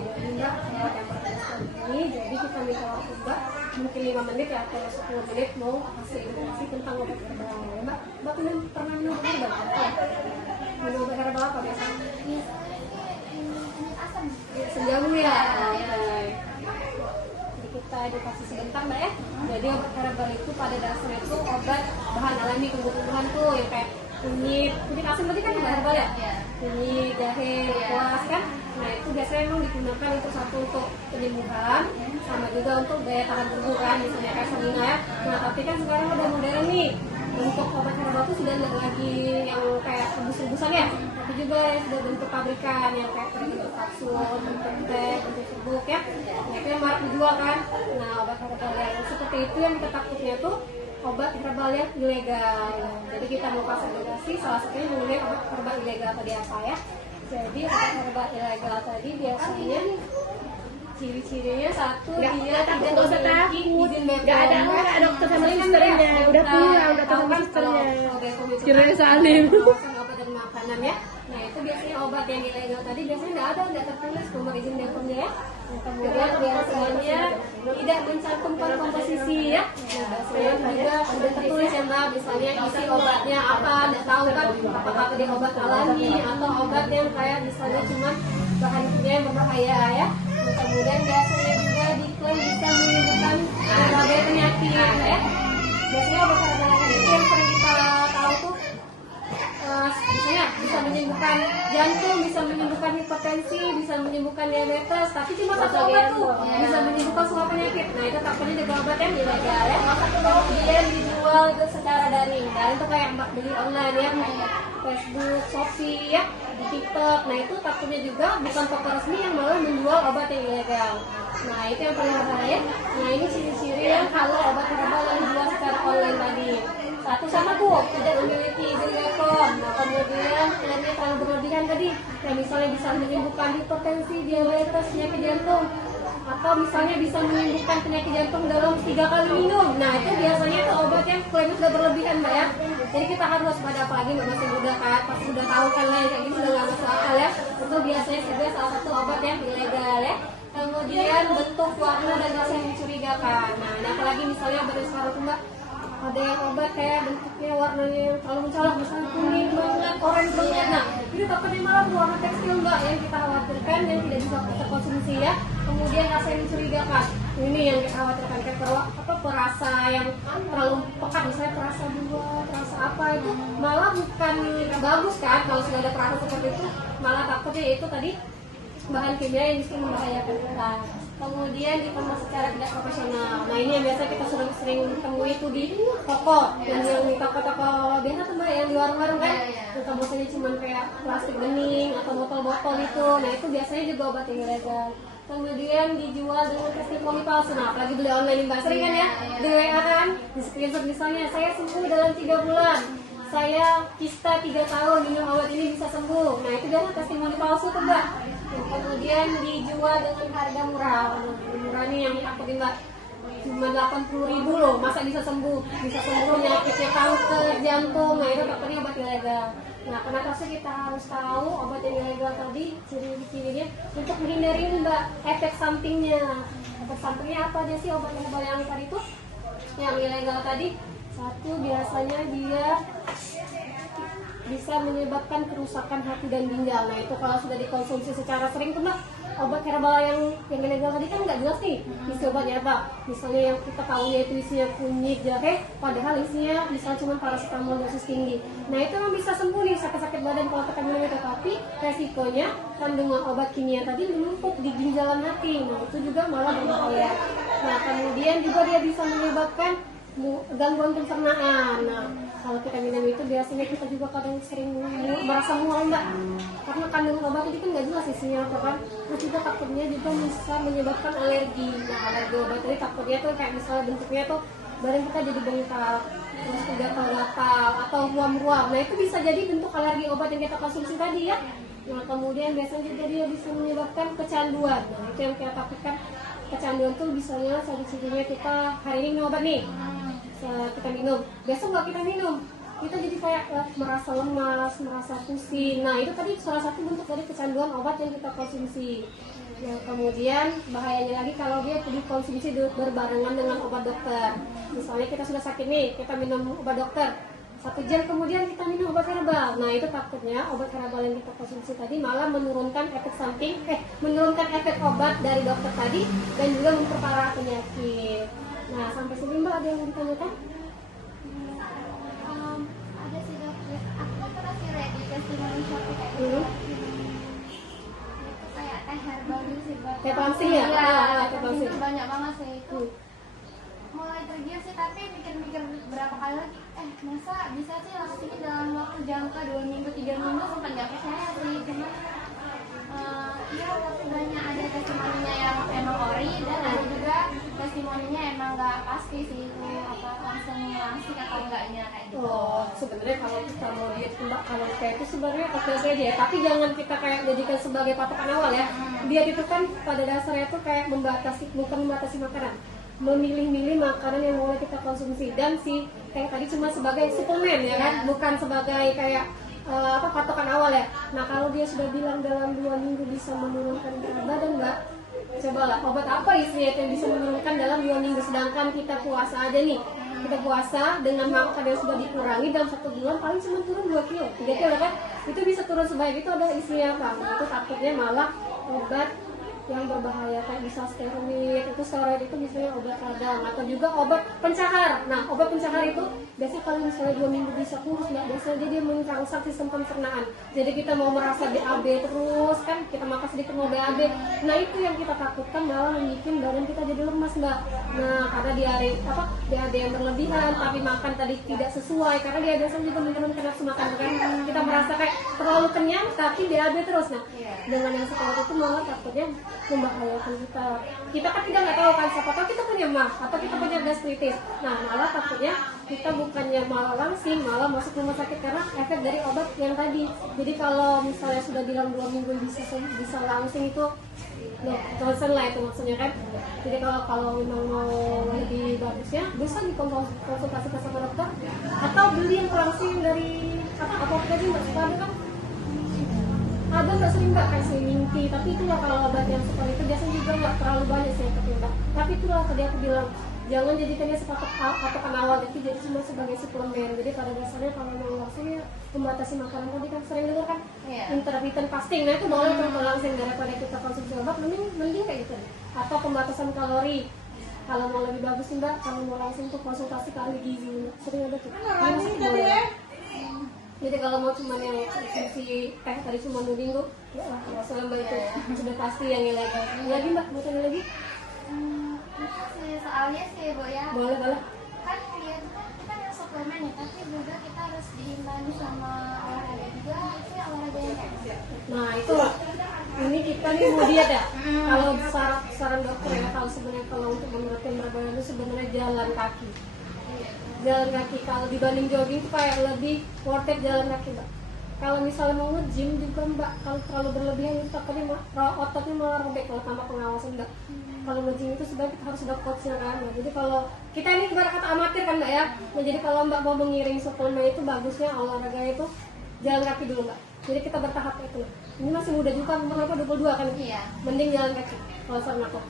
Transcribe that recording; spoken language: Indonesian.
jadi Mbak lewat yang pertanyaan ini, jadi kita minta waktu Mbak mungkin 5 menit ya atau 10 menit mau kasih informasi tentang obat herbal. Mbak pernah minum obat herbal apa? Minum obat herbal apa biasanya? Asam. Senjamu ya. Jadi kita edukasi sebentar Mbak ya. Jadi obat herbal itu pada dasarnya itu obat bahan alami tumbuh-tumbuhan tuh yang kayak kunyit asam berarti kan obat herbal ya? Kunyit, jahe, lengkuas kan? Nah itu biasanya memang digunakan untuk satu untuk penyembuhan sama juga untuk daya tahan tubuh kan, misalnya kayak stamina ya. Nah tapi kan sekarang udah modern nih, untuk obat herbal itu sudah nggak lagi yang kayak rebus-rebusan ya, tapi juga yang sudah bentuk pabrikan yang kayak bentuk kapsul, bentuk teh, bentuk serbuk ya. Nah itu yang marak dijual kan. Nah obat herbal yang seperti itu yang kita takutnya tuh obat herbal yang ilegal. Jadi kita mau kasih edukasi salah satunya mengenai obat herbal ilegal tadi apa ya. Jadi obat herbal ilegal tadi biasanya ciri-cirinya satu dia tidak memiliki izin BPOM. Nggak ada dokter sama susternya, udah punya, udah tahu sama susternya. Kirain salim. Obat dan makanan ya. Nah itu biasanya obat yang ilegal tadi biasanya nggak tertulis nomor izin BPOM-nya ya. Kemudian biasanya tidak mencantumkan komposisi ya. Biasanya juga sudah tertulis ya Mbak, misalnya isi obatnya apa, nggak tahu kan apakah tadi obat alami atau obat yang kayak misalnya cuma bahan kimia yang berbahaya ya. Kemudian biasanya juga diklaim bisa menyembuhkan berbagai penyakit ya. Biasanya obat herbal itu yang sering kita tahu tuh misalnya bisa menyembuhkan jantung, bisa menyembuhkan hipertensi, bisa menyembuhkan diabetes, tapi cuma satu obat tuh bisa menyembuhkan semua penyakit. Nah itu takutnya juga obat yang ilegal ya. Kemudian dijual secara daring, daring itu kayak Mbak beli online ya, Facebook, Shopee ya, di TikTok. Nah itu takutnya juga bukan toko resmi yang malah menjual obat yang ilegal. Nah itu yang paling berbahaya. Nah ini ciri-ciri yang kalau obat herbal yang dijual secara online tadi. Satu sama tuh tidak memiliki izin BPOM. Nah kemudian ini terlalu berlebihan tadi. Ya misalnya bisa menyembuhkan hipertensi, diabetes, penyakit jantung, atau misalnya bisa menyembuhkan penyakit jantung dalam 3 kali minum. Nah itu biasanya itu obat yang klaimnya sudah berlebihan Mbak ya. Jadi kita harus waspada, apalagi Mbak masih muda kan, pasti sudah tahu kan lah kayak gini sudah nggak masuk akal ya. Itu biasanya juga salah satu obat yang ilegal ya. Kemudian bentuk, warna, dan rasa yang mencurigakan. Nah apalagi misalnya obat yang sekarang tuh Mbak, ada yang obat kayak bentuknya warnanya yang terlalu mencolok, misalnya kuning banget, orange banget. Nah itu takutnya malah warna tekstil Mbak yang kita khawatirkan yang tidak bisa kita konsumsi ya. Kemudian rasa yang mencurigakan, ini yang kita khawatirkan kayak perasa yang terlalu pekat, misalnya perasa buah, perasa apa, itu malah bukan bagus kan kalau sudah ada perasa seperti itu, malah takutnya itu tadi bahan kimia yang bisa membahayakan kita. Kemudian dikemas secara tidak profesional. Nah ini yang biasa kita sering temui itu di toko, yang di toko-toko biasa tuh Mbak yang di warung-warung kan, yang kemasannya cuma kayak plastik bening atau botol-botol itu. Nah itu biasanya juga obat yang ilegal. Kemudian dijual dengan testimoni palsu. Nah apalagi beli online Mbak sering kan ya, di WA kan, di screenshot misalnya saya sembuh dalam 3 bulan. Saya kista 3 tahun minum obat ini bisa sembuh. Nah itu biasanya testimoni palsu tuh Mbak. Kemudian dijual dengan harga murah. Murah nih yang takutin Mbak, cuma 80.000 loh, masa bisa sembuh penyakitnya kanker, jantung. Nah itu takutnya obat ilegal. Nah kenapa sih kita harus tahu obat yang ilegal tadi, ciri-cirinya untuk menghindari Mbak efek sampingnya. Efek sampingnya apa aja sih obat herbal yang tadi itu, yang ilegal tadi? Satu, biasanya dia bisa menyebabkan kerusakan hati dan ginjal. Nah itu kalau sudah dikonsumsi secara sering tuh Mbak, obat herbal yang ilegal tadi kan nggak jelas nih isi obatnya apa. Misalnya yang kita tahunya itu isinya kunyit, jahe, padahal isinya misalnya cuma paracetamol dosis tinggi. Nah itu memang bisa sembuh nih sakit-sakit badan kalau kita minum itu, tapi resikonya kandungan obat kimia tadi menumpuk di ginjalan hati. Nah itu juga malah berbahaya. Nah kemudian juga dia bisa menyebabkan gangguan pencernaan. Nah kalau kita minum itu biasanya kita juga kadang sering merasa mual Mbak, karena kandungan obat itu kan nggak jelas isinya apa kan. Terus juga takutnya juga bisa menyebabkan alergi. Nah alergi obat tadi takutnya tuh kayak misalnya bentuknya tuh badan kita jadi bengkak, terus gatal-gatal atau ruam-ruam. Nah itu bisa jadi bentuk alergi obat yang kita konsumsi tadi ya. Nah kemudian biasanya juga dia bisa menyebabkan kecanduan. Nah itu yang kita takutkan, kecanduan tuh misalnya ciri-cirinya kita hari ini minum obat nih, kita minum, besok nggak kita minum, kita jadi kayak merasa lemas, merasa pusing. Nah itu tadi salah satu bentuk dari kecanduan obat yang kita konsumsi. Nah, kemudian bahayanya lagi kalau dia dikonsumsi berbarengan dengan obat dokter. Misalnya kita sudah sakit nih, kita minum obat dokter. 1 jam kemudian kita minum obat herbal. Nah, itu takutnya obat herbal yang kita konsumsi tadi malah menurunkan efek samping, menurunkan efek obat dari dokter tadi dan juga memperparah penyakit. Nah, sampai sini Mbak ada yang mau ditanyakan? Ada sih dok, aku pernah sih lihat di testimoni Shopee kayak gitu. Itu kayak teh herbal gitu sih Mbak. Teh pansir ya? Iya, Teh pansir. itu banyak banget sih itu. Mulai tergiur sih, tapi mikir-mikir berapa kali lagi, masa bisa sih lakuin dalam waktu jangka 2 minggu, 3 minggu, sempat nggak percaya sih. Cuman iya, tapi banyak ada testimoninya yang emang ori dan ada juga testimoninya emang nggak pasti sih itu apa langsung atau enggaknya kayak gitu. Oh, sebenarnya kalau kita mau diet Mbak, kalau kayak itu sebenarnya oke aja ya, tapi jangan kita kayak jadikan sebagai patokan awal ya. Diet itu kan pada dasarnya tuh kayak bukan membatasi makanan, memilih-milih makanan yang boleh kita konsumsi, dan si kayak tadi cuma sebagai suplemen ya kan, bukan sebagai kayak patokan awal ya. Nah, kalau dia sudah bilang dalam 2 minggu bisa menurunkan berat badan Mbak, cobalah obat apa isinya yang bisa menurunkan dalam 2 minggu, sedangkan kita puasa aja nih, kita puasa dengan makan yang sudah dikurangi dalam 1 bulan paling cuma turun 2 kilo, 3 kilo kan, itu bisa turun sebaik itu. Ada isinya apa? Itu takutnya malah obat yang berbahaya kayak bisa steroid. Itu steroid itu misalnya obat radang atau juga obat pencahar. Nah, obat pencahar itu biasanya kalau misalnya 2 minggu bisa kurus nggak, biasanya dia merangsek sistem pencernaan. Jadi kita mau merasa BAB terus kan, kita makan sedikit mau BAB. Nah, itu yang kita takutkan malah membuat badan kita jadi lemas Mbak. Nah, karena BAD yang berlebihan tapi makan tadi tidak sesuai, karena dia biasanya juga menurunkan nafsu makan kan. Kita merasa kayak terlalu kenyang tapi BAB terus. Nah, dengan yang seperti itu malah takutnya membahayakan kita. Kita kan tidak nggak tahu kan, siapa tahu kita punya mah atau kita punya gastritis. Nah, malah takutnya kita bukannya malah langsing, malah masuk rumah sakit karena efek dari obat yang tadi. Jadi kalau misalnya sudah bilang 2 minggu bisa langsing itu concern lah itu maksudnya kan. Jadi kalau memang mau lebih bagusnya bisa dikonsultasi sama dokter atau beli yang langsing dari apa tadi Mbak suka ada kan? Ada nggak sering Mbak kasih minti, tapi itulah kalau obat yang seperti itu biasanya juga nggak terlalu banyak sih yang Mbak. Tapi itulah tadi aku bilang jangan jadikannya patokan awal, tapi jadi cuma sebagai suplemen. Jadi pada dasarnya kalau mau langsungnya membatasi makanan tadi kan sering dengar kan intermittent fasting. Nah itu boleh kalau langsung daripada kita konsumsi obat, mending kayak gitu. Atau pembatasan kalori. Kalau mau lebih bagus sih Mbak, kalau mau langsung tuh konsultasi ke ahli gizi. Sering ada tuh. Jadi kalau mau cuma yang konsumsi tadi cuma 2 minggu, ya lah Mbak itu sudah pasti yang ilegal. Lagi Mbak, mau tanya lagi? Soalnya sih Bu ya, Boleh. kan ya kita yang suplemen ya, tapi juga kita harus diimbangi sama olahraga juga. Itu olahraga yang kayak gitu. Nah itu ini kita nih mau diet ya. Kalau saran dokter ya, kalau sebenarnya kalau untuk menurunkan berat badan itu sebenarnya jalan kaki. Jalan kaki kalau dibanding jogging itu kayak lebih worth it jalan kaki Mbak. Kalau misalnya mau nge-gym juga Mbak, kalau terlalu berlebihan itu takutnya ototnya malah robek kalau tanpa pengawasan Mbak. Kalau nge-gym itu sebenarnya kita harus ada coachnya kan Mbak. Jadi kalau kita ini ibarat kata amatir kan Mbak ya. Nah, jadi kalau Mbak mau mengiring suplemen itu bagusnya olahraga itu jalan kaki dulu Mbak. Jadi kita bertahap itu. Ini masih muda juga, umur 22 kan? Iya. Mending jalan kaki kalau saran aku.